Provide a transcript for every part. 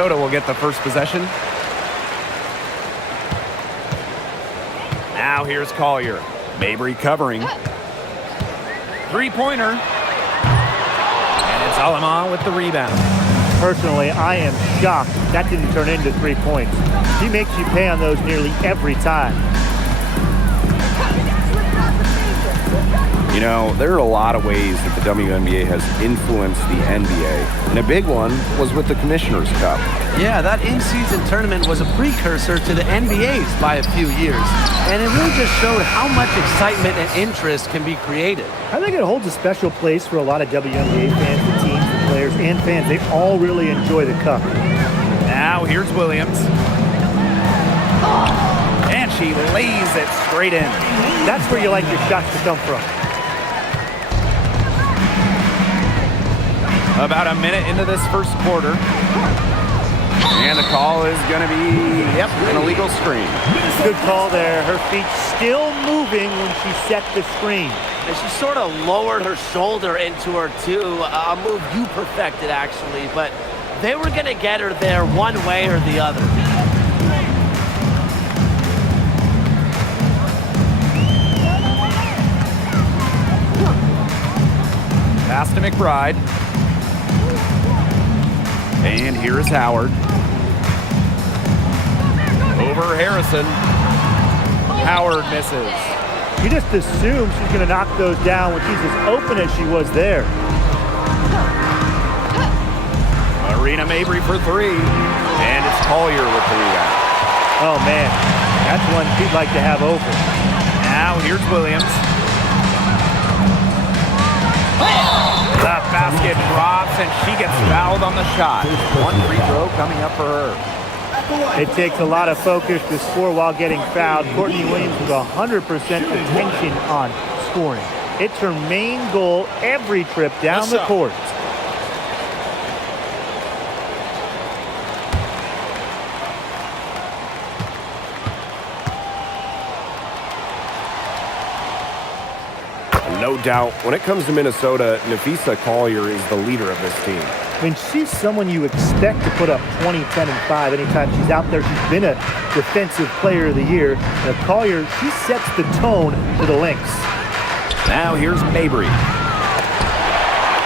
Minnesota will get the first possession. Now here's Collier. Mabry covering. Three-pointer. And it's Alaman with the rebound. Personally, I am shocked that didn't turn into 3 points. He makes you pay on those nearly every time. You know, there are a lot of ways that the WNBA has influenced the NBA, and a big one was with the Commissioner's Cup. Yeah, that in-season tournament was a precursor to the NBA's by a few years, and it really just showed how much excitement and interest can be created. I think it holds a special place for a lot of WNBA fans, the teams, the players, and fans. They all really enjoy the cup. Now here's Williams. And she lays it straight in. That's where you like your shots to come from. About a minute into this first quarter. And the call is going to be, an illegal screen. Good call there. Her feet still moving when she set the screen. And she sort of lowered her shoulder into her, too. A move you perfected, actually. But they were going to get her there one way or the other. Pass to McBride. And here is Howard. Over Harrison. Howard misses. You just assume she's going to knock those down when she's as open as she was there. Marina Mabry for three. And it's Collier with the rebound. Oh, man. That's one she'd like to have over. Now here's Williams. The basket drops, and she gets fouled on the shot. One free throw coming up for her. It takes a lot of focus to score while getting fouled. Courtney Williams with 100% attention on scoring. It's her main goal every trip down the court. No doubt, when it comes to Minnesota, Napheesa Collier is the leader of this team. I mean, she's someone you expect to put up 20, 10, and 5 anytime she's out there. She's been a defensive player of the year. Now, Collier, she sets the tone for the Lynx. Now here's Mabry.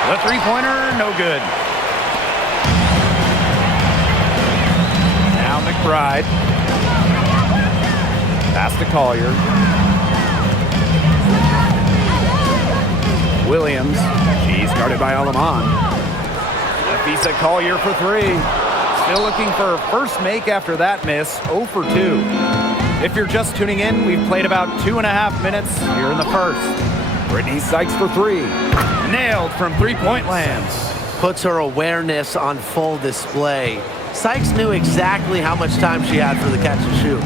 The three-pointer, no good. Now McBride. Pass to Collier. Williams. She's guarded by Alaman. Napheesa Collier for three. Still looking for her first make after that miss. 0 for 2. If you're just tuning in, we've played about 2.5 minutes here in the first. Brittany Sykes for three. Nailed from three-point land. Puts her awareness on full display. Sykes knew exactly how much time she had for the catch and shoot.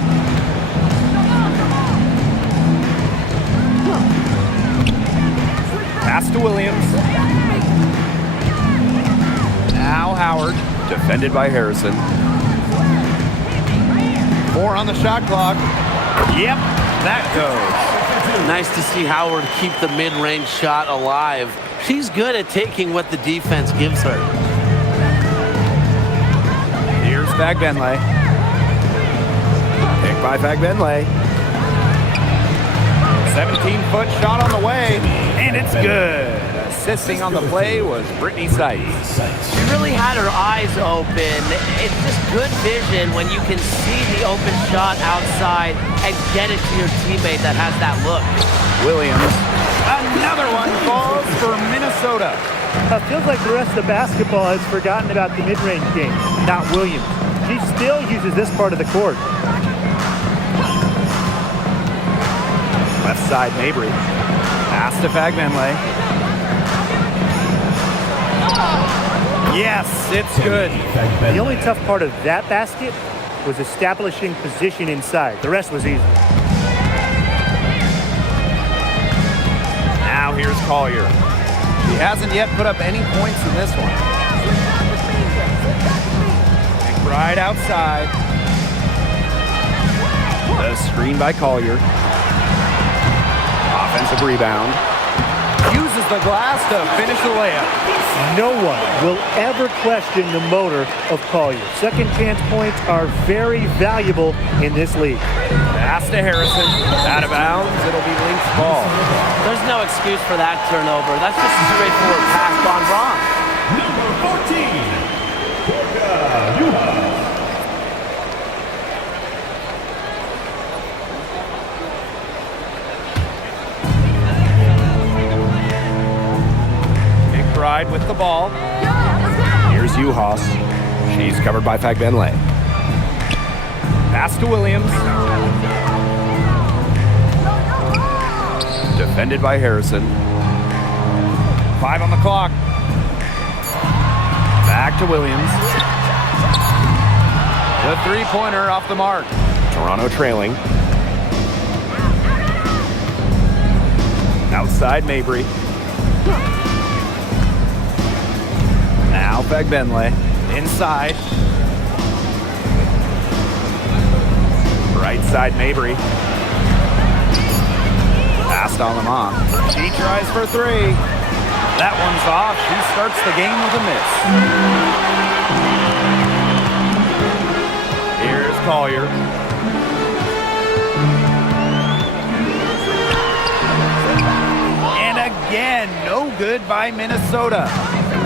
Pass to Williams. Now Howard, defended by Harrison. 4 on the shot clock. Yep, that goes. Nice to see Howard keep the mid-range shot alive. She's good at taking what the defense gives her. Here's Fagbenle. Picked by Fagbenle. 17-foot shot on the way, and it's good. Assisting on the play was Brittany Sykes. She really had her eyes open. It's just good vision when you can see the open shot outside and get it to your teammate that has that look. Williams. Another one falls for Minnesota. It feels like the rest of the basketball has forgotten about the mid-range game, not Williams. She still uses this part of the court. Left side, Mabry. Pass to Fagbenle. Yes, it's good. The only tough part of that basket was establishing position inside. The rest was easy. Now here's Collier. She hasn't yet put up any points in this one. McBride outside. The screen by Collier. Offensive rebound. uses the glass to finish the layup. No one will ever question the motor of Collier. Second chance points are very valuable in this league. Pass to Harrison. Out of bounds. It'll be Lynx ball. There's no excuse for that turnover. That's just a straightforward pass gone wrong. Number 14, Ride with the ball. Here's Uhas. She's covered by Fagbenle. Pass to Williams. Defended by Harrison. 5 on the clock. Back to Williams. The three-pointer off the mark. Toronto trailing. Outside Mabry. Now Fagbenle. Inside. Right side Mabry. Pass to Lamont. She tries for 3. That one's off. She starts the game with a miss. Here's Collier. And again, no good by Minnesota.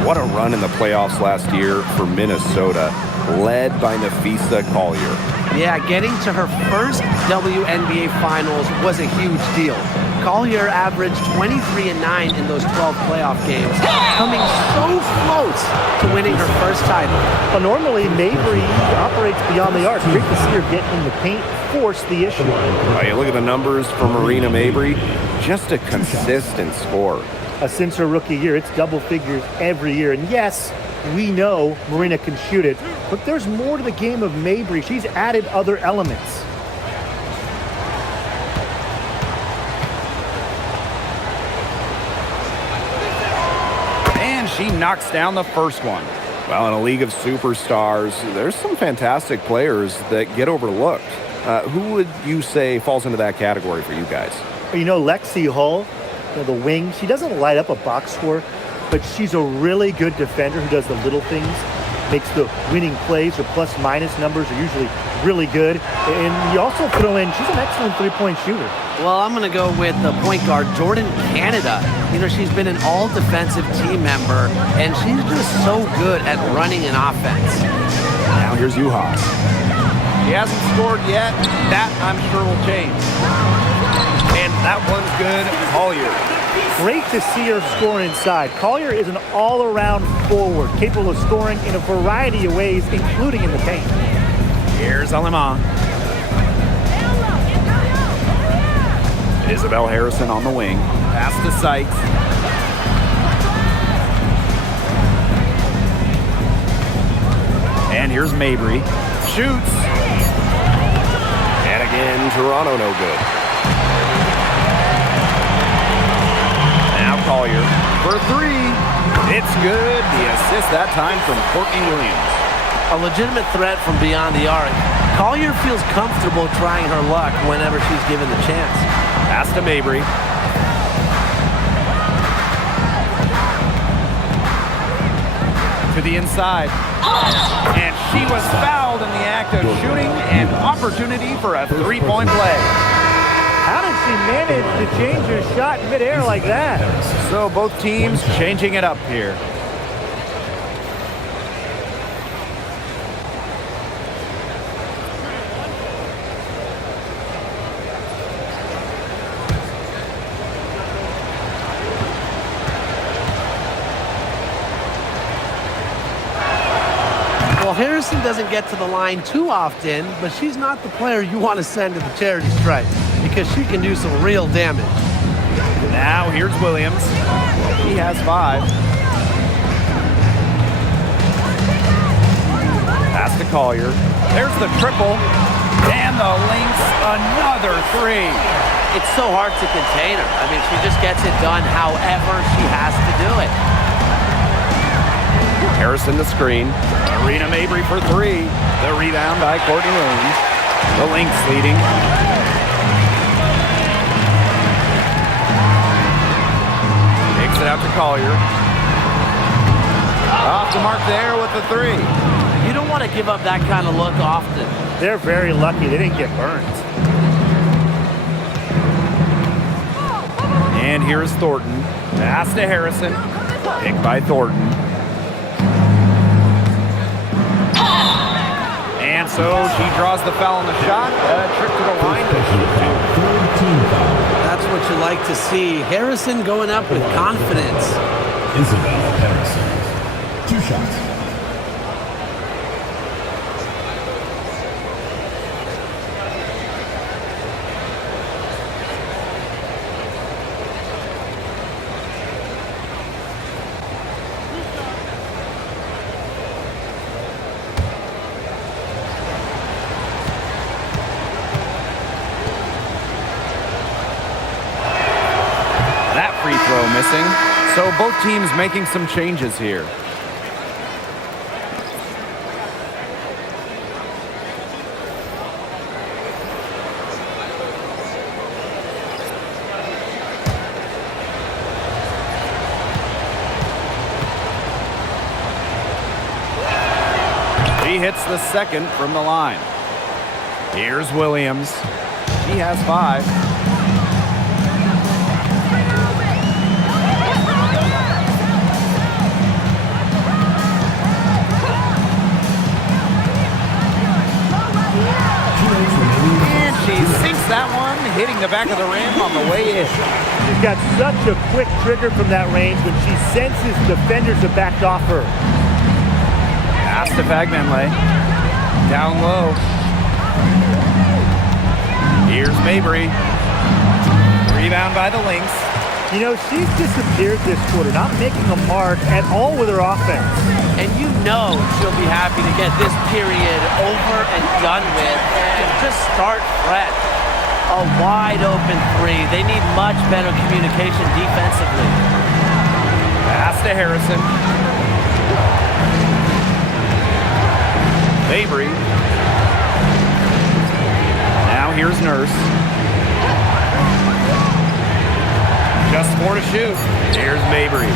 What a run in the playoffs last year for Minnesota, led by Nafisa Collier. Yeah, getting to her first WNBA finals was a huge deal. Collier averaged 23-9 in those 12 playoff games, coming so close to winning her first title. Well, normally Mabry operates beyond the arc. Great to see her get in the paint, force the issue. You look at the numbers for Marina Mabry, just a consistent scorer. Since her rookie year, it's double figures every year. And yes, we know Marina can shoot it, but there's more to the game of Mabry. She's added other elements. And she knocks down the first one. Well, in a league of superstars, there's some fantastic players that get overlooked. Who would you say falls into that category for you guys? You know, Lexi Hull, the wing, she doesn't light up a box score, but she's a really good defender who does the little things, makes the winning plays. Her plus-minus numbers are usually really good. And you also throw in, she's an excellent three-point shooter. Well, I'm going to go with the point guard, Jordan Canada. You know, she's been an all-defensive team member, and she's just so good at running an offense. Now here's Uhas. He hasn't scored yet. That, I'm sure, will change. And that one's good. Collier. Great to see her score inside. Collier is an all-around forward, capable of scoring in a variety of ways, including in the paint. Here's Alemán. Isabel Harrison on the wing. Pass to Sykes. And here's Mabry. Shoots. And again, Toronto no good. Now Collier for 3. It's good. The assist that time from Courtney Williams. A legitimate threat from beyond the arc. Collier feels comfortable trying her luck whenever she's given the chance. Pass to Mabry. To the inside. And she was fouled in the act of shooting, an opportunity for a three-point play. How did she manage to change her shot in midair like that? So both teams changing it up here. Well, Harrison doesn't get to the line too often, but she's not the player you want to send to the charity stripe because she can do some real damage. Now here's Williams. He has 5. Pass to Collier. There's the triple. And the Lynx, another 3. It's so hard to contain her. I mean, she just gets it done however she has to do it. Harrison the screen. Marina Mabry for 3. The rebound by Courtney Williams. The Lynx leading. to Collier. Off the mark there with the three. You don't want to give up that kind of look often. They're very lucky they didn't get burned. And here's Thornton. Pass to Harrison. Picked by Thornton. And so she draws the foul on the shot. Trip to the line to shoot two. That's what you like to see. Harrison going up with confidence. Isabel Harrison. 2 shots. That free throw missing. So both teams making some changes here. He hits the second from the line. Here's Williams. He has 5. And she sinks that one, hitting the back of the rim on the way in. She's got such a quick trigger from that range when she senses defenders have backed off her. Pass to Fagmanley. Down low. Here's Mabry. Rebound by the Lynx. You know, she's disappeared this quarter, not making a mark at all with her offense. And you know she'll be happy to get this period over and done with and just start fresh. A wide open three. They need much better communication defensively. Pass to Harrison. Mabry. Now here's Nurse. Just 4 to shoot. Here's Mabry.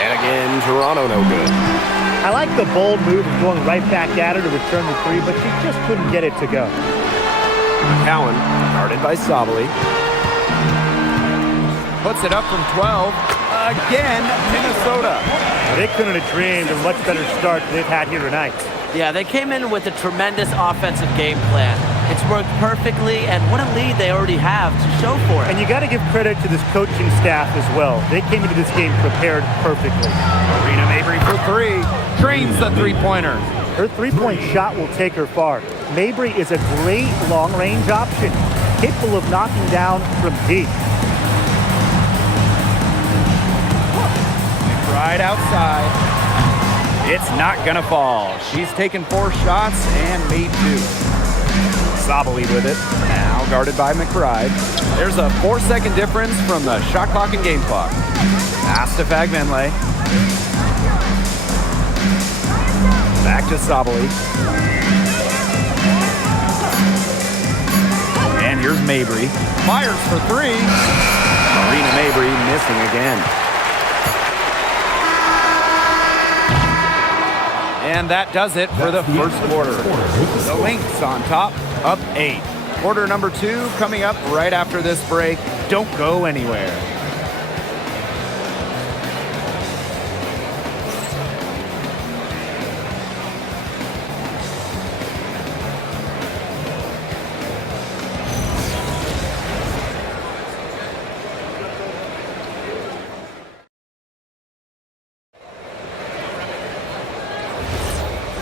And again, Toronto no good. I like the bold move of going right back at her to return the three, but she just couldn't get it to go. Cowan, guarded by Sabali. Puts it up from 12. Again, Minnesota. They couldn't have dreamed of a much better start than they've had here tonight. Yeah, they came in with a tremendous offensive game plan. It's worked perfectly, and what a lead they already have to show for it. And you got to give credit to this coaching staff as well. They came into this game prepared perfectly. Arena Mabry for 3. Trains the three-pointer. Her three-point shot will take her far. Mabry is a great long-range option, capable of knocking down from deep. Right outside. It's not gonna fall. She's taken 4 shots and made 2. Sabali with it. Now guarded by McBride. There's a 4-second difference from the shot clock and game clock. Pass to Fagmanley. Back to Sabali. And here's Mabry. Fires for 3. Marina Mabry missing again. And that does it for the first quarter. The Lynx on top, up 8. Quarter number 2 coming up right after this break. Don't go anywhere.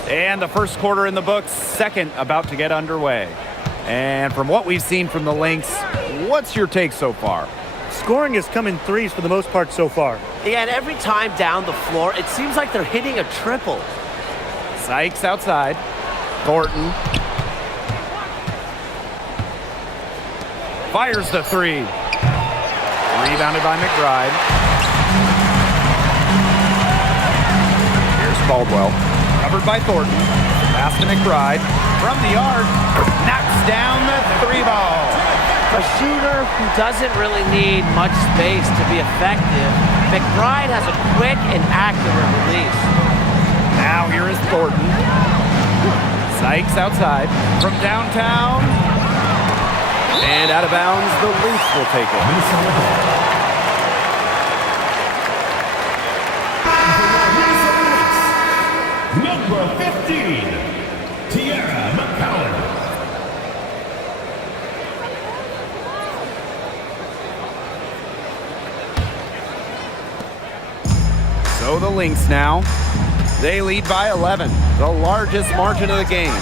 And the first quarter in the books, second about to get underway. And from what we've seen from the Lynx, what's your take so far? Scoring has come in threes for the most part so far. Yeah, and every time down the floor, it seems like they're hitting a triple. Sykes outside. Thornton. Fires the 3. Rebounded by McBride. Here's Caldwell. Covered by Thornton. Pass to McBride. From the arc. Knocks down the 3 ball. A shooter who doesn't really need much space to be effective, McBride has a quick and accurate release. Now here is Thornton. Sykes outside from downtown. And out of bounds, the Lynx will take it. Number 15, Tiara McCowan. So the Lynx now. They lead by 11, the largest margin of the game.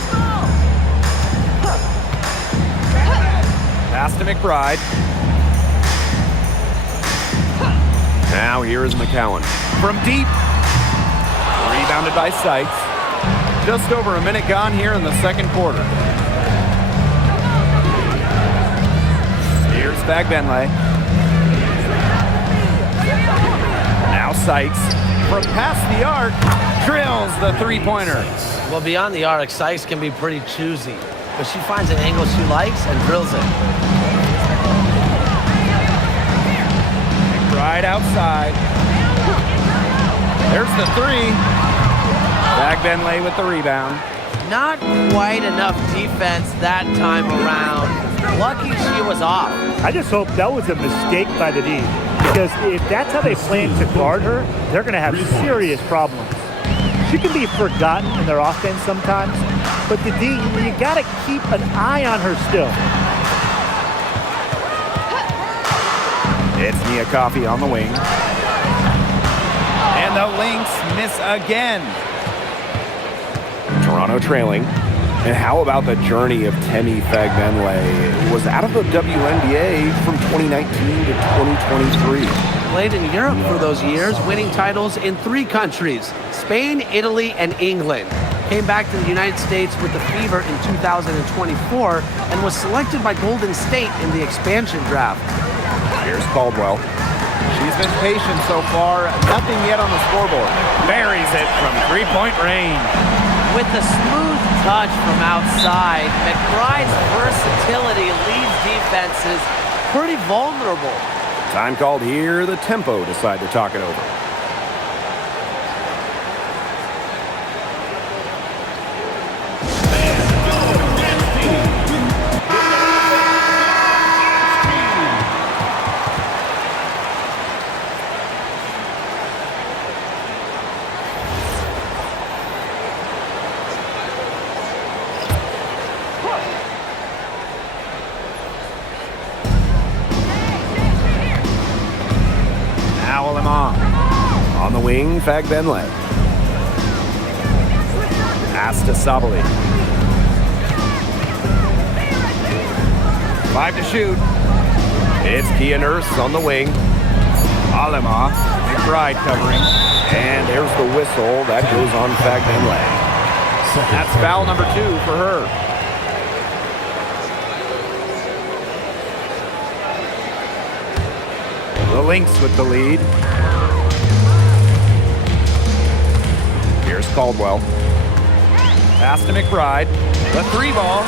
Pass to McBride. Now here is McCowan. From deep. Rebounded by Sykes. Just over a minute gone here in the second quarter. Here's Fagbenle. Now Sykes. From past the arc, drills the three-pointer. Well, beyond the arc, Sykes can be pretty choosy, but she finds an angle she likes and drills it. Right outside. There's the three. Fagbenle with the rebound. Not quite enough defense that time around. Lucky she was off. I just hope that was a mistake by the D, because if that's how they plan to guard her, they're going to have serious problems. She can be forgotten in their offense sometimes, but the D, you got to keep an eye on her still. It's Nia Coffey on the wing. And the Lynx miss again. Toronto trailing. And how about the journey of Temi Fagbenle? Was out of the WNBA from 2019 to 2023. Played in Europe for those years, winning titles in 3 countries, Spain, Italy, and England. Came back to the United States with the Fever in 2024 and was selected by Golden State in the expansion draft. Here's Caldwell. She's been patient so far. Nothing yet on the scoreboard. Buries it from three-point range. With the smooth touch from outside, McBride's versatility leaves defenses pretty vulnerable. Time called here. The Tempo decide to talk it over. On the wing, Fagbenle. Pass to Sabali. 5 to shoot. It's Kia Nurse on the wing. Alema. McBride covering. And there's the whistle. That goes on Fagbenle. That's foul number 2 for her. The Lynx with the lead. Here's Caldwell. Pass to McBride. The 3-ball.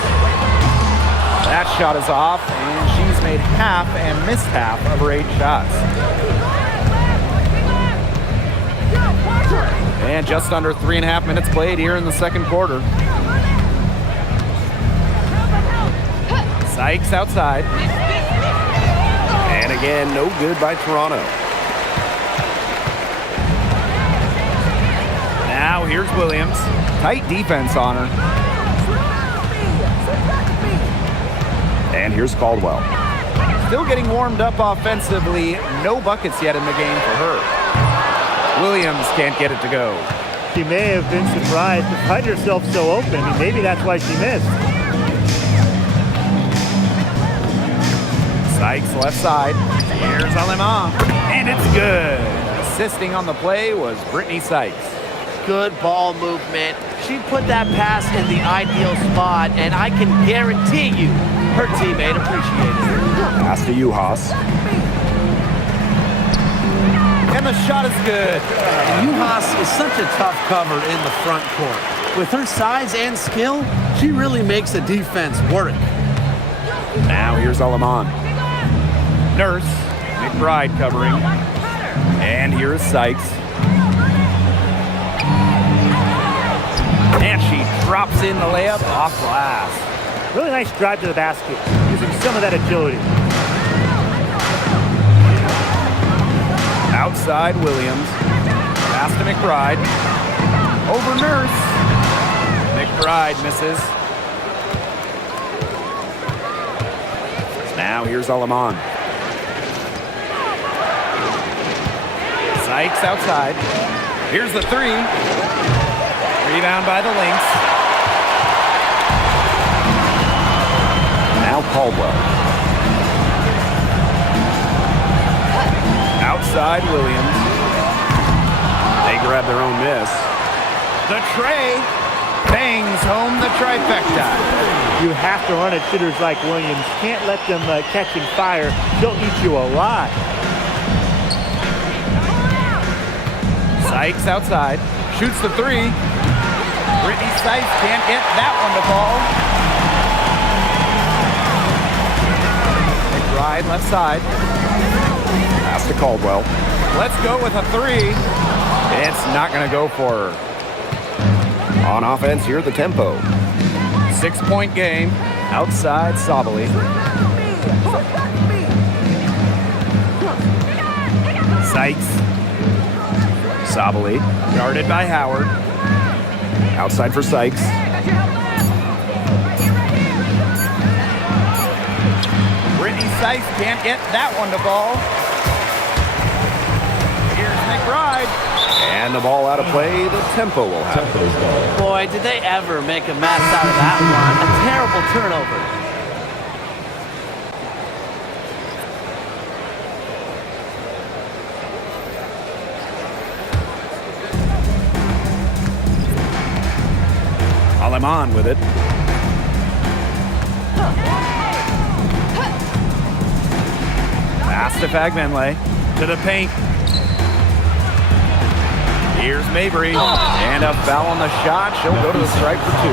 That shot is off, and she's made half and missed half of her 8 shots. And just under 3.5 minutes played here in the second quarter. Sykes outside. And again, no good by Toronto. Now here's Williams. Tight defense on her. And here's Caldwell. Still getting warmed up offensively. No buckets yet in the game for her. Williams can't get it to go. She may have been surprised to find herself so open. I mean, maybe that's why she missed. Sykes left side. Here's Alema. And it's good. Assisting on the play was Brittany Sykes. Good ball movement. She put that pass in the ideal spot, and I can guarantee you her teammate appreciated it. Pass to Juhas. And the shot is good. And Juhas is such a tough cover in the front court. With her size and skill, she really makes the defense work. Now here's Alamon. Nurse, McBride covering. And here's Sykes. And she drops in the layup off glass. Really nice drive to the basket, using some of that agility. Outside Williams. Pass to McBride. Over Nurse. McBride misses. Now here's Alamon. Sykes outside. Here's the three. Rebound by the Lynx. Now Caldwell. Outside Williams. They grab their own miss. The tray bangs home the trifecta. You have to run at shooters like Williams. Can't let them catching fire. They'll eat you alive. Sykes outside. Shoots the three. Brittany Sykes can't get that one to fall. McBride left side. Pass to Caldwell. Let's go with a three. It's not going to go for her. On offense, here at the tempo. 6-point game. Outside Sabali. Sykes. Sabali. Guarded by Howard. Outside for Sykes. Brittany Sykes can't get that one to fall. Here's McBride. And the ball out of play. The tempo will have it. Boy, did they ever make a mess out of that one. A terrible turnover. Alamon with it. Pass to Fagmenle. To the paint. Here's Mabry. And a foul on the shot. She'll go to the stripe for two.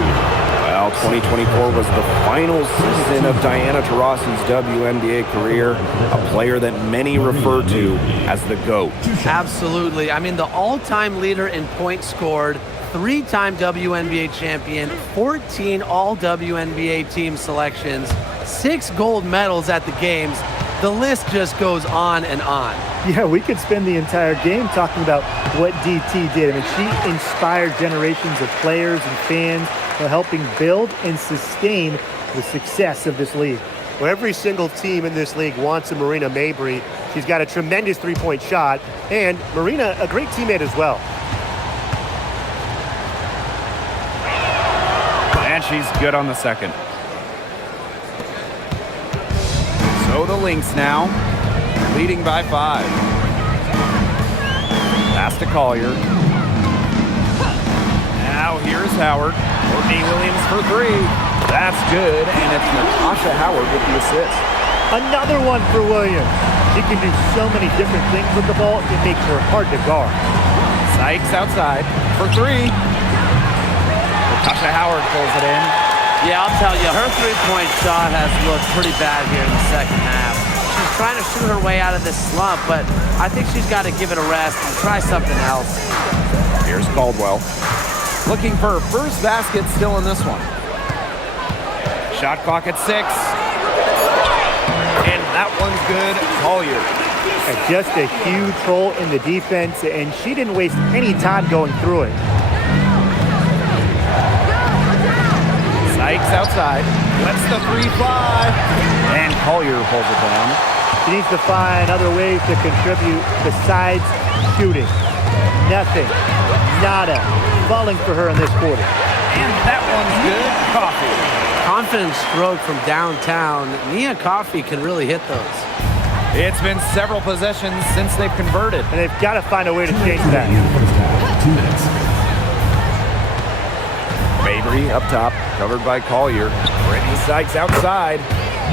Well, 2024 was the final season of Diana Taurasi's WNBA career, a player that many refer to as the GOAT. Absolutely. I mean, the all-time leader in points scored, 3-time WNBA champion, 14 all-WNBA team selections, 6 gold medals at the games. The list just goes on and on. Yeah, we could spend the entire game talking about what DT did. I mean, she inspired generations of players and fans while helping build and sustain the success of this league. Well, every single team in this league wants a Marina Mabry. She's got a tremendous three-point shot, and Marina, a great teammate as well. And she's good on the second. So the Lynx now, leading by 5. Pass to Collier. Now here's Howard. Courtney Williams for 3. That's good, and it's Natasha Howard with the assist. Another one for Williams. She can do so many different things with the ball, it makes her hard to guard. Sykes outside for 3. Natasha Howard pulls it in. Yeah, I'll tell you, her three-point shot has looked pretty bad here in the second half. She's trying to shoot her way out of this slump, but I think she's got to give it a rest and try something else. Here's Caldwell. Looking for her first basket still in this one. Shot clock at 6. And that one's good. Collier. Just a huge hole in the defense, and she didn't waste any time going through it. Sykes outside. Lets the 3 fly. And Collier pulls it down. She needs to find other ways to contribute besides shooting. Nothing. Nada. Falling for her in this quarter. And that one's good. Coffee. Confident stroke from downtown. Nia Coffey can really hit those. It's been several possessions since they've converted. And they've got to find a way to change that. Mabry up top, covered by Collier. Brittany Sykes outside.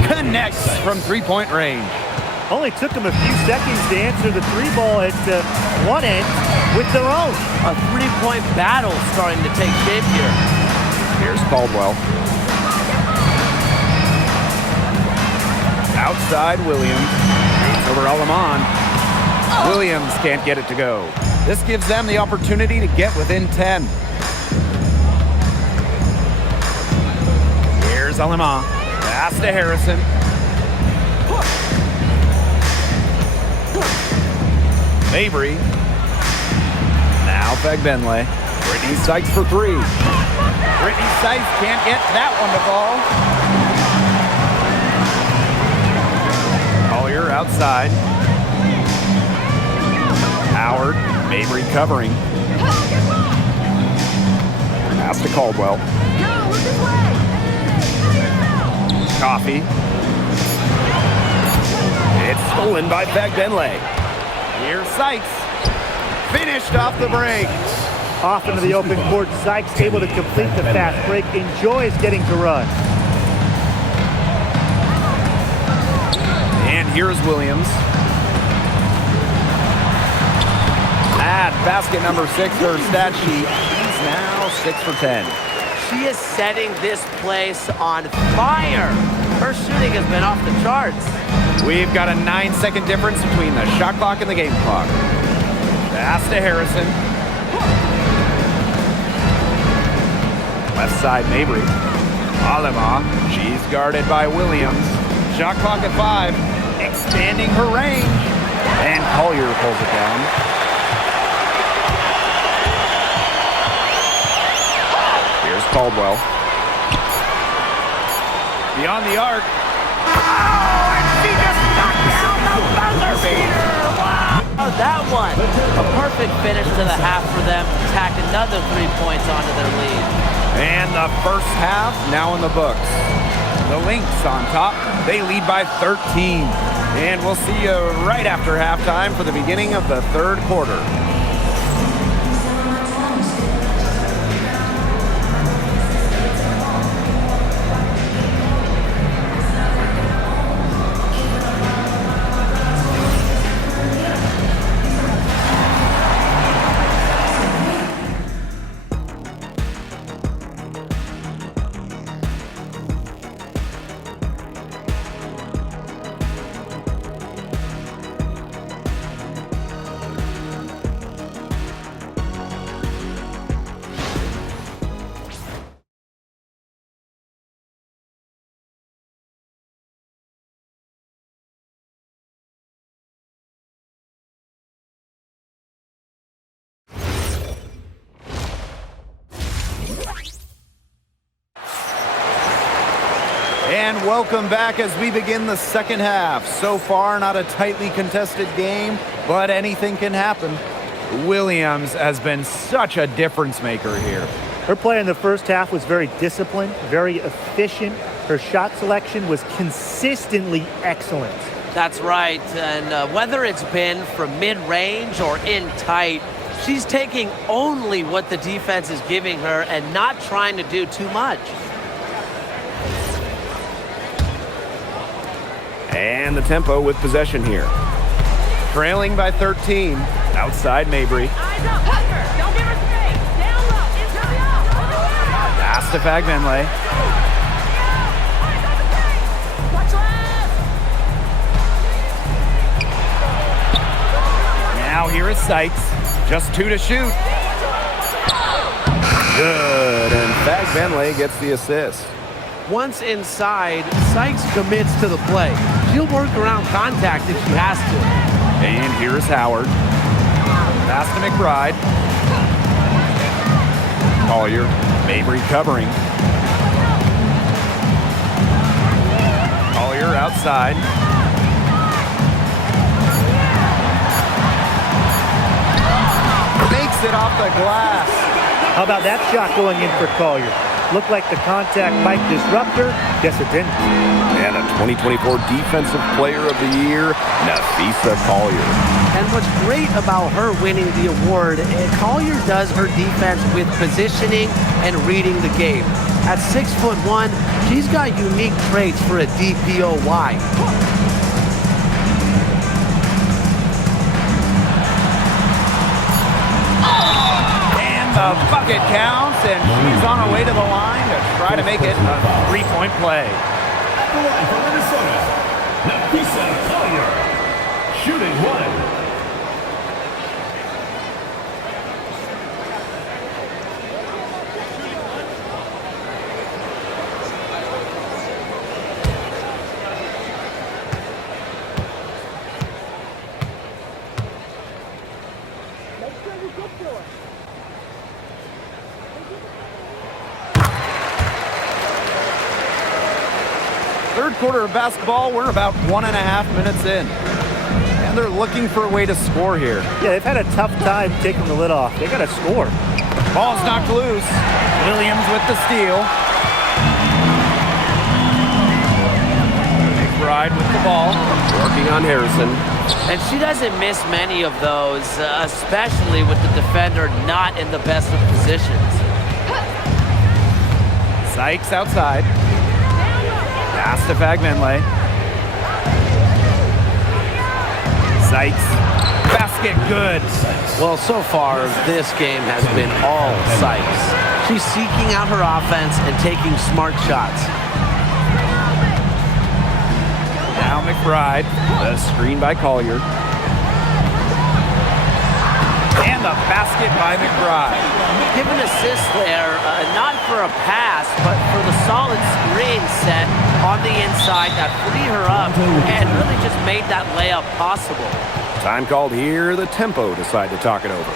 Connects from 3-point range. Only took them a few seconds to answer the 3 ball at one end with their own. A 3-point battle starting to take shape here. Here's Caldwell. Outside Williams. Over Alamon. Williams can't get it to go. This gives them the opportunity to get within 10. Here's Alamon. Pass to Harrison. Mabry. Now Fagbenle. Brittany Sykes for three. Brittany Sykes can't get that one to fall. Collier outside. Howard. Mabry covering. Pass to Caldwell. Coffee. It's stolen by Fagbenle. Here's Sykes. Finished off the break. Off into the open court. Sykes able to complete the fast break. Enjoys getting to run. And here's Williams. At basket number 6 for her stat sheet. He's now 6 for 10. She is setting this place on fire. Her shooting has been off the charts. We've got a 9-second difference between the shot clock and the game clock. Pass to Harrison. Left side, Mabry. Alema. She's guarded by Williams. Shot clock at 5. Expanding her range. And Collier pulls it down. Here's Caldwell. Beyond the arc. Oh, and she just knocked down the buzzer beater. Wow. That one. A perfect finish to the half for them. Tack another 3 points onto their lead. And the first half now in the books. The Lynx on top. They lead by 13. And we'll see you right after halftime for the beginning of the third quarter. And welcome back as we begin the second half. So far, not a tightly contested game, but anything can happen. Williams has been such a difference maker here. Her play in the first half was very disciplined, very efficient. Her shot selection was consistently excellent. That's right. And whether it's been from mid-range or in tight, she's taking only what the defense is giving her and not trying to do too much. And the tempo with possession here. Trailing by 13. Outside Mabry. Pass to Fagbenle. Now here is Sykes. Just 2 to shoot. Good, and Fagbenle gets the assist. Once inside, Sykes commits to the play. She'll work around contact if she has to. And here's Howard. Pass to McBride. Collier. Mabry covering. Collier outside. Makes it off the glass. How about that shot going in for Collier? Looked like the contact might disrupt her. Guess it didn't. And a 2024 Defensive Player of the Year, Nafisa Collier. And what's great about her winning the award, Collier does her defense with positioning and reading the game. At 6'1", she's got unique traits for a DPOY. The bucket counts, and she's on her way to the line to try to make it a 3-point play. At the line for Minnesota, Nafisa Collier, shooting 1. Third quarter of basketball, we're about 1.5 minutes in. And they're looking for a way to score here. Yeah, they've had a tough time taking the lid off. They got to score. Ball's knocked loose. Williams with the steal. McBride with the ball. Working on Harrison. And she doesn't miss many of those, especially with the defender not in the best of positions. Sykes outside. Pass to Fagmenle. Sykes. Basket good. Well, so far, this game has been all Sykes. She's seeking out her offense and taking smart shots. Now McBride. The screen by Collier. And the basket by McBride. Give an assist there, not for a pass, but for the solid screen set on the inside that freed her up and really just made that layup possible. Time called here. The tempo decide to talk it over.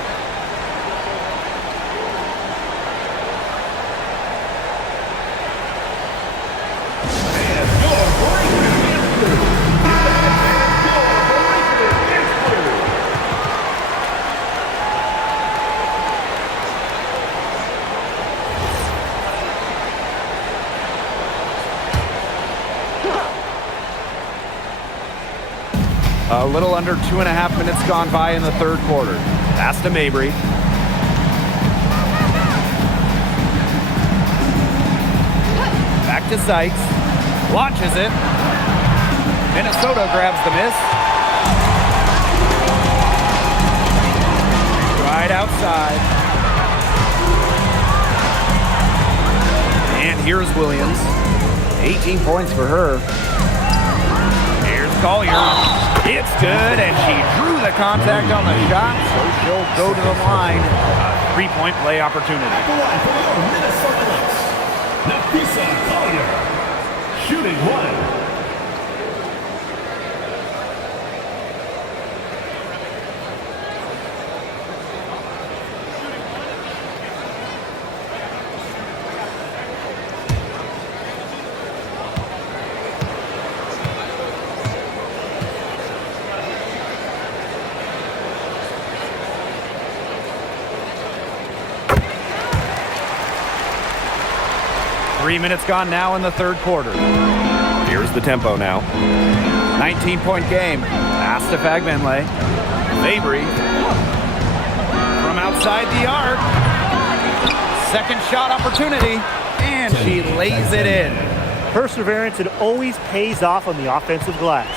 A little under 2.5 minutes gone by in the third quarter. Pass to Mabry. Back to Sykes. Launches it. Minnesota grabs the miss. Right outside. And here's Williams. 18 points for her. Here's Collier. It's good, and she drew the contact on the shot, so she'll go to the line. A three-point play opportunity. The line for the Minnesota Lynx, Nafisa Collier, shooting 1. 3 minutes gone now in the third quarter. Here's the tempo now. 19-point game. Pass to Fagmenle. Mabry. From outside the arc. Second shot opportunity. And she lays it in. Perseverance, it always pays off on the offensive glass.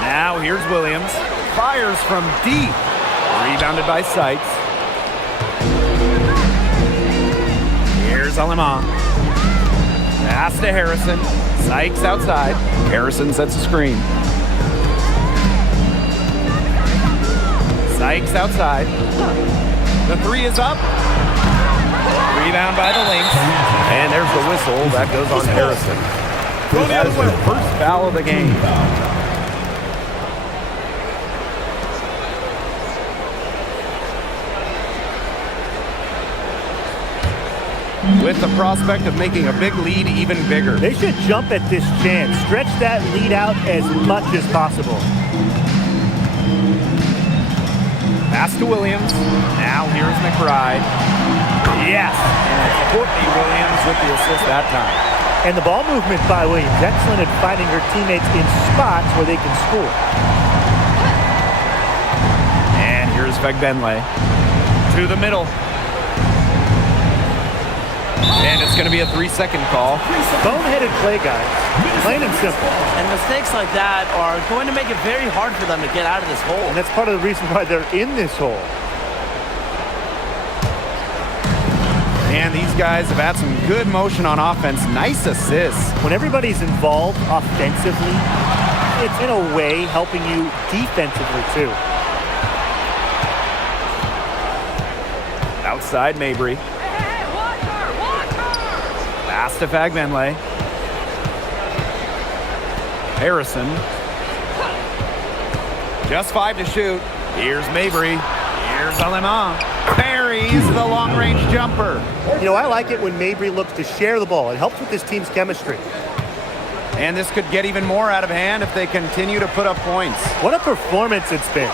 Now here's Williams. Fires from deep. Rebounded by Sykes. Here's Aleman. Pass to Harrison. Sykes outside. Harrison sets a screen. Sykes outside. The three is up. Rebound by the Lynx. And there's the whistle. That goes on Harrison. That is her first foul of the game. With the prospect of making a big lead even bigger. They should jump at this chance. Stretch that lead out as much as possible. Pass to Williams. Now here's McBride. Yes. And it's Courtney Williams with the assist that time. And the ball movement by Williams. Excellent at finding her teammates in spots where they can score. And here's Fagbenle. To the middle. And it's going to be a 3-second call. Boneheaded play, guys. Plain and simple. And mistakes like that are going to make it very hard for them to get out of this hole. And that's part of the reason why they're in this hole. And And these guys have had some good motion on offense. Nice assists. When everybody's involved offensively, it's in a way helping you defensively too. Outside Mabry. Pass to Fagbenle. Harrison. Just 5 to shoot. Here's Mabry. Here's Alemán. Buries the long-range jumper. You know, I like it when Mabry looks to share the ball. It helps with this team's chemistry. And this could get even more out of hand if they continue to put up points. What a performance it's been.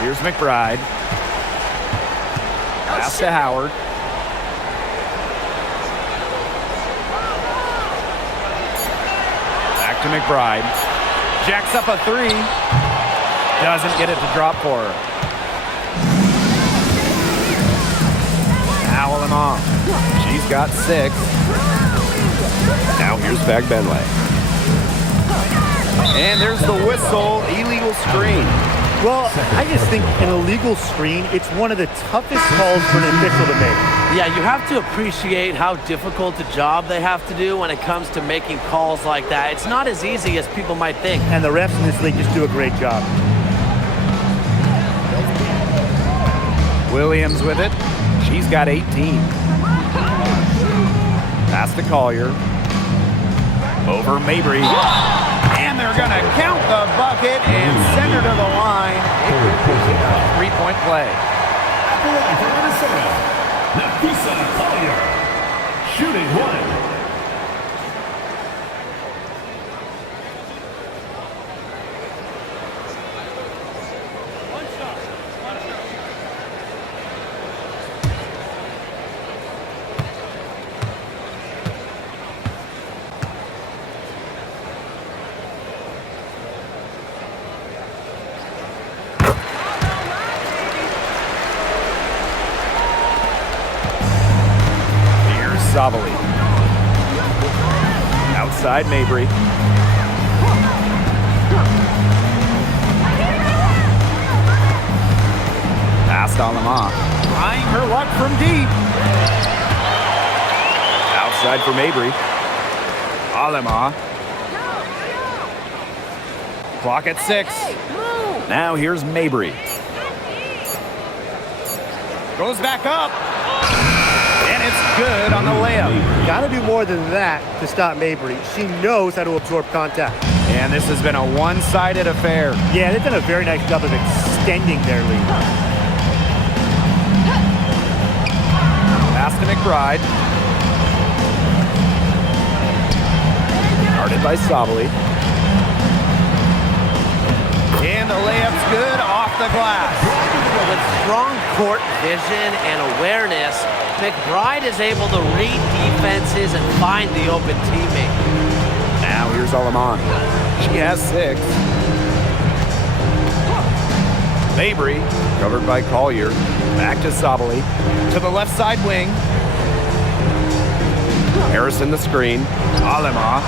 Here's McBride. Pass to Howard. Back to McBride. Jacks up a 3. Doesn't get it to drop for her. Now Alemán. She's got 6. Now here's Fagbenle. And there's the whistle. Illegal screen. Well, I just think an illegal screen, it's one of the toughest calls for an official to make. Yeah, you have to appreciate how difficult a job they have to do when it comes to making calls like that. It's not as easy as people might think. And the refs in this league just do a great job. Williams with it. She's got 18. Pass to Collier. Over Mabry. And they're going to count the bucket and send her to the line. It could be a 3-point play. At the line for Minnesota, Napisa Collier. Shooting 1. Savali. Outside Mabry. Past Alemán. Trying her luck from deep. Outside for Mabry. Alemán. Clock at 6. Now here's Mabry. Goes back up. And it's good on the layup. Got to do more than that to stop Mabry. She knows how to absorb contact. And this has been a one-sided affair. Yeah, they've done a very nice job of extending their lead. Pass to McBride. Guarded by Savali. And the layup's good off the glass. With strong court vision and awareness, McBride is able to read defenses and find the open teammate. Now here's Alemán. She has 6. Mabry, covered by Collier. Back to Savali. To the left side wing. Harrison the screen. Alemán.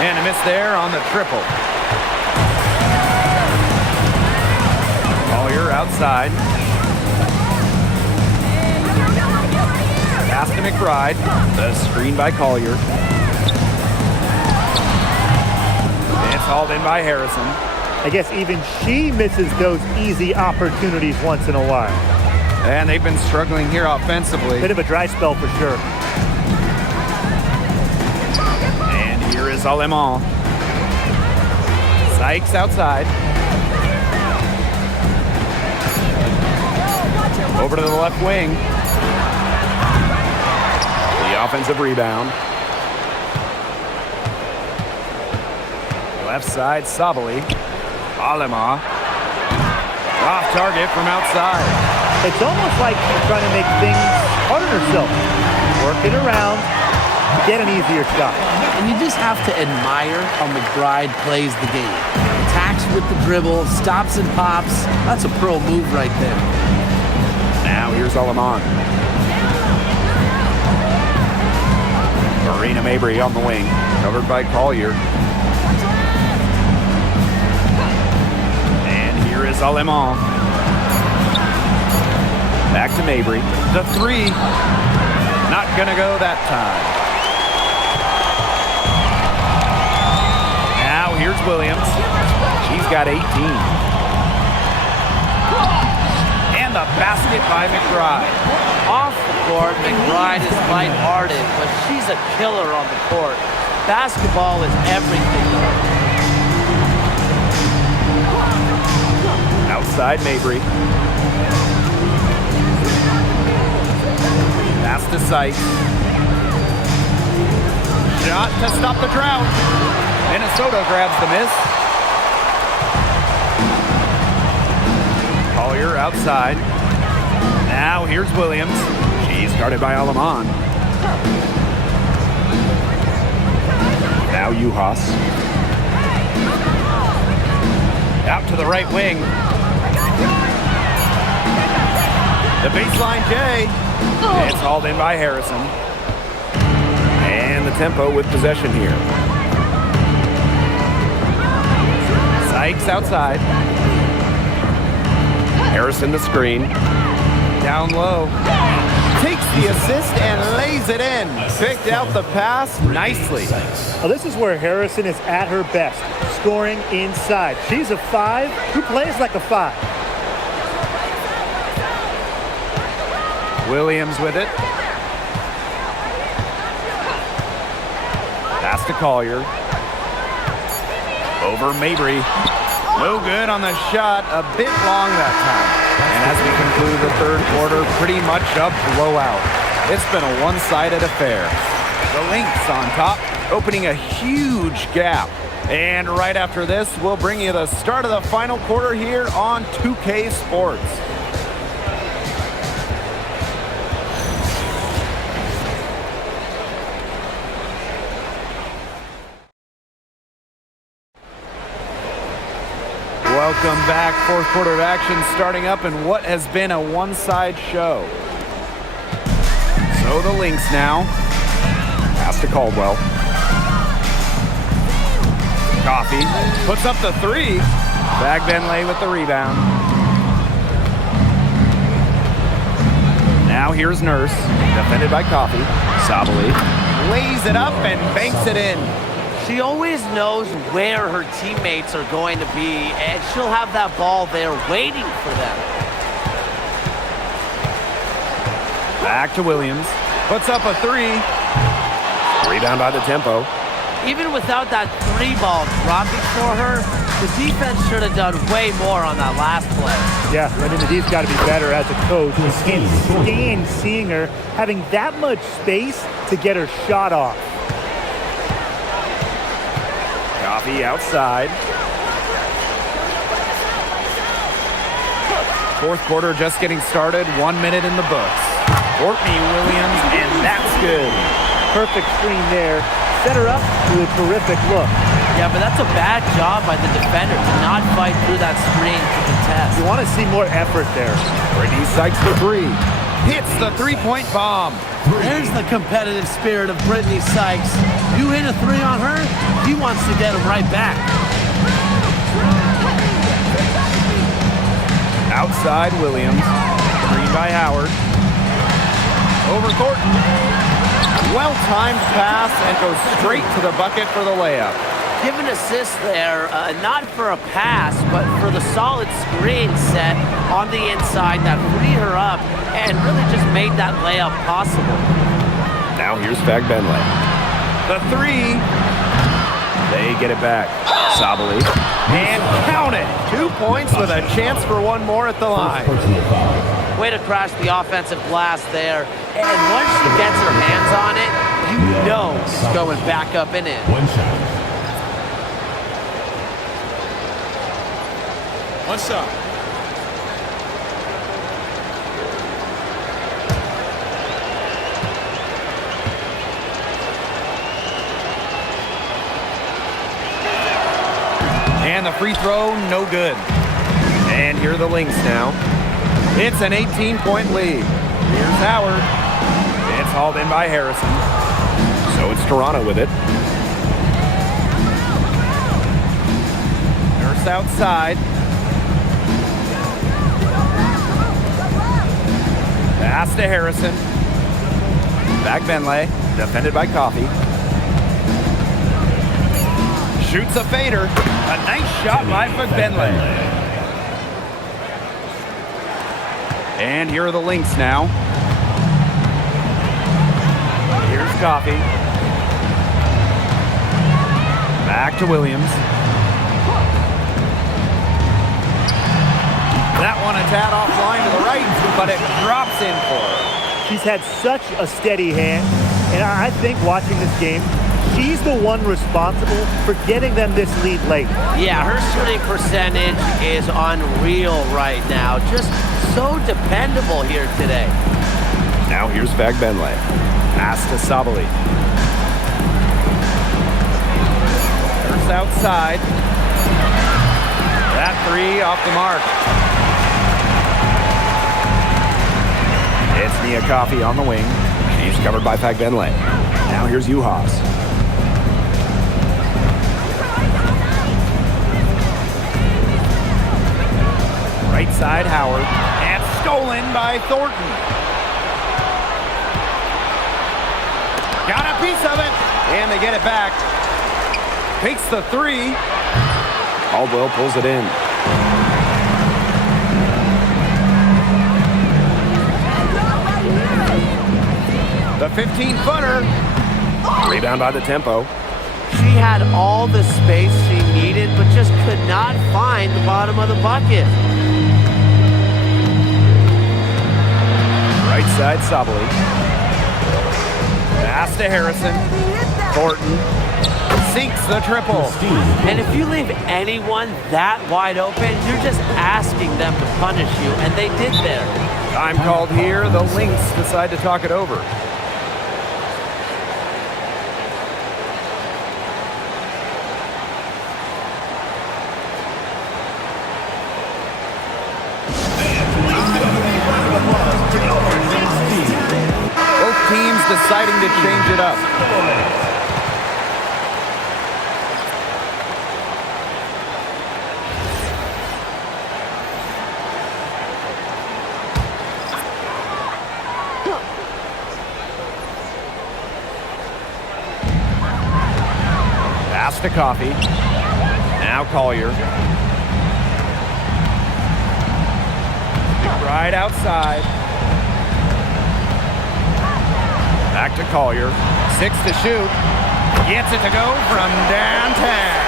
And a miss there on the triple. Collier outside. Pass to McBride. The screen by Collier. It's hauled in by Harrison. I guess even she misses those easy opportunities once in a while. And they've been struggling here offensively. Bit of a dry spell for sure. And here is Alemán. Sykes outside. Over to the left wing. The offensive rebound. Left side, Savali. Alemán. Off target from outside. It's almost like she's trying to make things hard on herself. Working around to get an easier shot. And you just have to admire how McBride plays the game. Attacks with the dribble, stops and pops. That's a pro move right there. Now here's Alemán. Marina Mabry on the wing, covered by Collier. And here is Salemon. Back to Mabry. The three. Not going to go that time. Now here's Williams. She's got 18. And the basket by McBride. Off the court, McBride is lighthearted, but she's a killer on the court. Basketball is everything to her. Outside Mabry. Pass to Sykes. Shot to stop the drought. Minnesota grabs the miss. Collier outside. Now here's Williams. She's guarded by Alamon. Now Uhas. Out to the right wing. The baseline J. It's hauled in by Harrison. And the tempo with possession here. Sykes outside. Harrison the screen. Down low. Takes the assist and lays it in. Picked out the pass nicely. Well, this is where Harrison is at her best, scoring inside. She's a 5 who plays like a 5. Williams with it. Pass to Collier. Over Mabry. No good on the shot. A bit long that time. And as we conclude the third quarter, pretty much a blowout. It's been a one-sided affair. The Lynx on top, opening a huge gap. And right after this, we'll bring you the start of the final quarter here on 2K Sports. Welcome back. Fourth quarter of action starting up in what has been a one-side show. So the Lynx now. Pass to Caldwell. Coffee puts up the three. Bagbenlay with the rebound. Now here's Nurse. Defended by Coffee. Sabali lays it up and banks it in. She always knows where her teammates are going to be, and she'll have that ball there waiting for them. Back to Williams. Puts up a three. Rebound by the tempo. Even without that three ball dropping for her, the defense should have done way more on that last play. Yeah, I mean, the D's got to be better as a coach. Can't stand seeing her having that much space to get her shot off. Coffee outside. Fourth quarter just getting started. 1 minute in the books. Courtney Williams, and that's good. Perfect screen there. Set her up with a terrific look. Yeah, but that's a bad job by the defender to not fight through that screen to contest. You want to see more effort there. Brittany Sykes the three. Hits the three-point bomb. There's the competitive spirit of Brittany Sykes. You hit a three on her, he wants to get him right back. Outside Williams. Screen by Howard. Over Thornton. Well-timed pass and goes straight to the bucket for the layup. Give an assist there, not for a pass, but for the solid screen set on the inside that freed her up and really just made that layup possible. Now here's Bagbenlay. The three. They get it back. Sabali. And count it. 2 points with a chance for one more at the line. Way to crash the offensive glass there. And once she gets her hands on it, you know it's going back up and in. One shot. One shot. And the free throw, no good. And here are the Lynx now. It's an 18-point lead. Here's Howard. It's hauled in by Harrison. So it's Toronto with it. Nurse outside. Pass to Harrison. Back Benlay. Defended by Coffey. Shoots a fader. A nice shot by Benlay. And here are the Lynx now. Here's Coffey. Back to Williams. That one a tad offline to the right, but it drops in for her. She's had such a steady hand, and I think watching this game, she's the one responsible for getting them this lead late. Yeah, her shooting percentage is unreal right now. Just so dependable here today. Now here's Fag Benlay. Pass to Sabali. There's outside. That three off the mark. It's Nia Coffey on the wing. She's covered by Fag Benlay. Now here's Juhas. Right side, Howard. And stolen by Thornton. Got a piece of it. And they get it back. Takes the three. Caldwell pulls it in. The 15-footer. Rebound by the Tempo. She had all the space she needed, but just could not find the bottom of the bucket. Right side, Sabali. Pass to Harrison. Thornton sinks the triple. And if you leave anyone that wide open, you're just asking them to punish you, and they did there. Time called here. The Lynx decide to talk it over. Both teams deciding to change it up. Pass to Coffey. Now Collier. Right outside. Back to Collier. 6 to shoot. Gets it to go from downtown.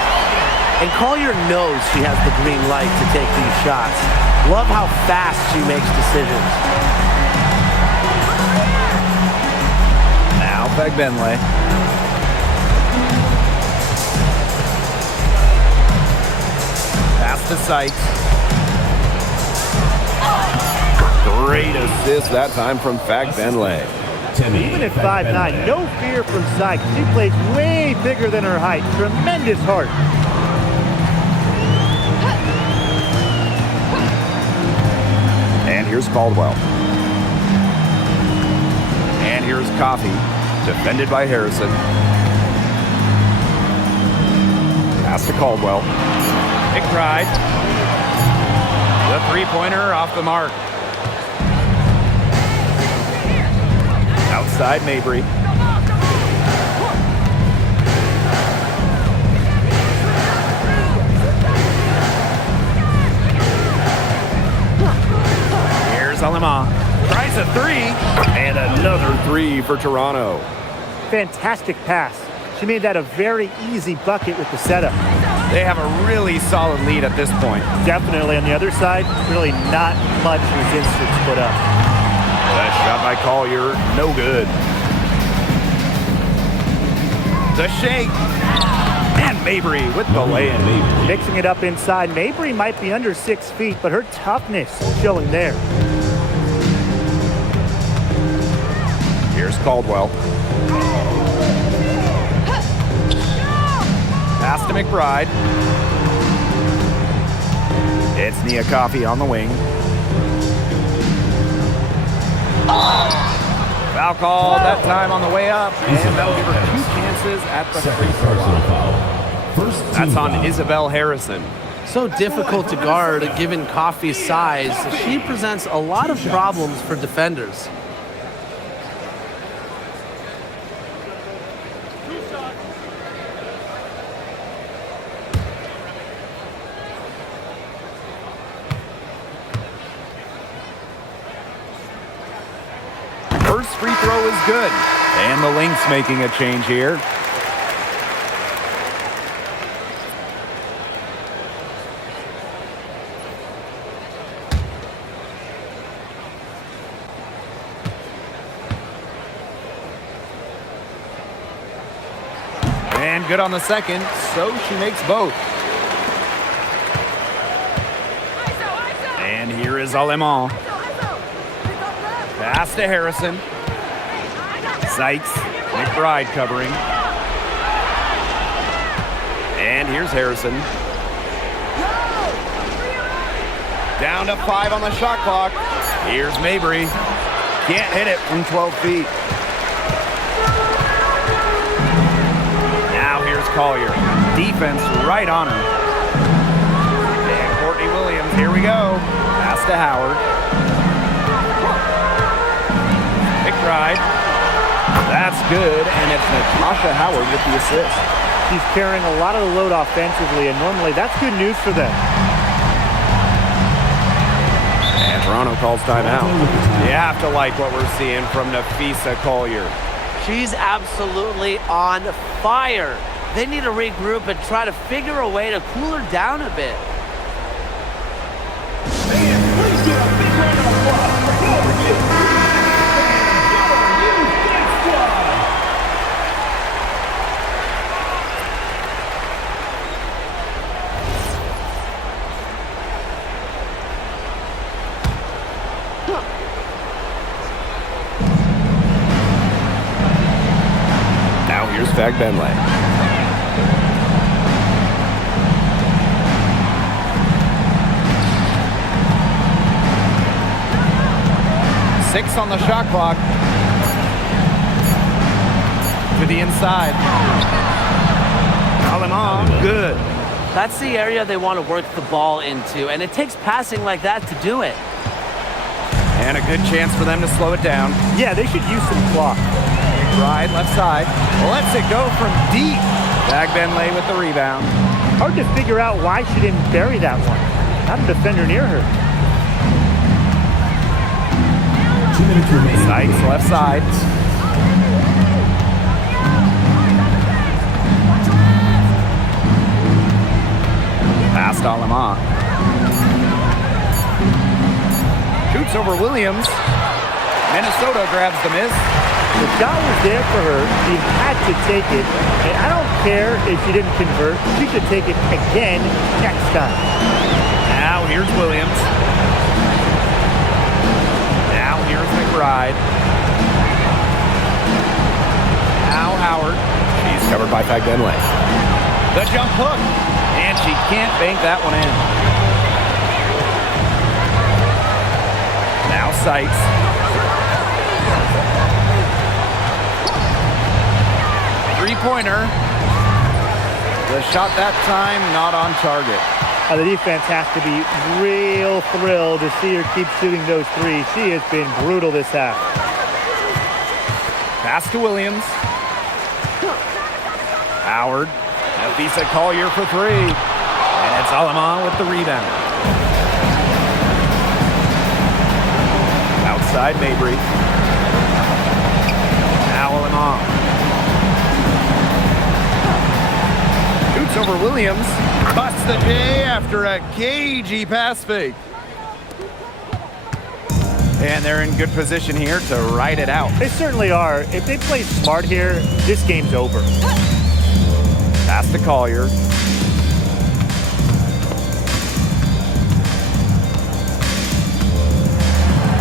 And Collier knows she has the green light to take these shots. Love how fast she makes decisions. Now Fag Benlay. Pass to Sykes. Great assist that time from Fag Benlay. Even at 5'9", no fear from Sykes. She plays way bigger than her height. Tremendous heart. And here's Caldwell. And here's Coffey. Defended by Harrison. Pass to Caldwell. McBride. The three-pointer off the mark. Outside Mabry. Here's Alema. Tries a three. And another three for Toronto. Fantastic pass. She made that a very easy bucket with the setup. They have a really solid lead at this point. Definitely on the other side, really not much resistance put up. That shot by Collier, no good. The shake. And Mabry with the lay-in. Mixing it up inside. Mabry might be under 6 feet, but her toughness showing there. Here's Caldwell. Pass to McBride. It's Nia Coffey on the wing. Foul call that time on the way up. And that'll give her 2 chances at the free throw line. That's on Isabel Harrison. So difficult to guard given Coffey's size. She presents a lot of problems for defenders. First free throw is good. And the Lynx making a change here. And good on the second, so she makes both. And here is Alemán. Pass to Harrison. Sykes, McBride covering. And here's Harrison. Down to 5 on the shot clock. Here's Mabry. Can't hit it from 12 feet. Now here's Collier. Defense right on her. And Courtney Williams, here we go. Pass to Howard. McBride. That's good, and it's Natasha Howard with the assist. She's carrying a lot of the load offensively, and normally that's good news for them. And Toronto calls timeout. You have to like what we're seeing from Napheesa Collier. She's absolutely on fire. They need to regroup and try to figure a way to cool her down a bit. And please give a big round of applause for Now here's Fagbenle. Six on the shot clock. To the inside. Alemán, good. That's the area they want to work the ball into, and it takes passing like that to do it. And a good chance for them to slow it down. Yeah, they should use some clock. Right, left side. Lets it go from deep. Fagbenle with the rebound. Hard to figure out why she didn't bury that one. Not a defender near her. 2 minutes remaining. Sykes, left side. Pass to Alemán. Shoots over Williams. Minnesota grabs the miss. The shot was there for her. She had to take it. And I don't care if she didn't convert. She should take it again next time. Now here's Williams. Now here's McBride. Now Howard. He's covered by Fagbenle. The jump hook. And she can't bank that one in. Now Sykes. Three-pointer. The shot that time not on target. The defense has to be real thrilled to see her keep shooting those threes. She has been brutal this half. Pass to Williams. Howard. Napheesa Collier for three. And it's Alemán with the rebound. Outside Mabry. Now Alemán. Shoots over Williams. Busts the J after a cagey pass fake. And they're in good position here to ride it out. They certainly are. If they play smart here, this game's over. Pass to Collier.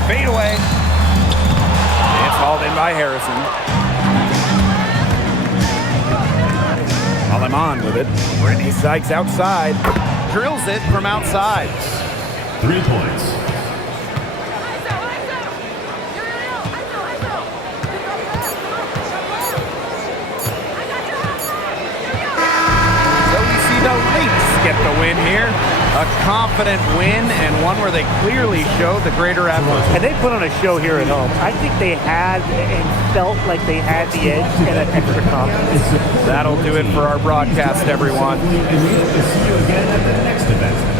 Fade away. It's hauled in by Harrison. Alemán with it. Brittany Sykes outside. Drills it from outside. 3 points. So we see the Lynx get get the win here. A confident win and one where they clearly showed the greater effort. And they put on a show here at home. I think they had and felt like they had the edge and an extra confidence. That'll do it for our broadcast, everyone. And we hope to see you again at the next event.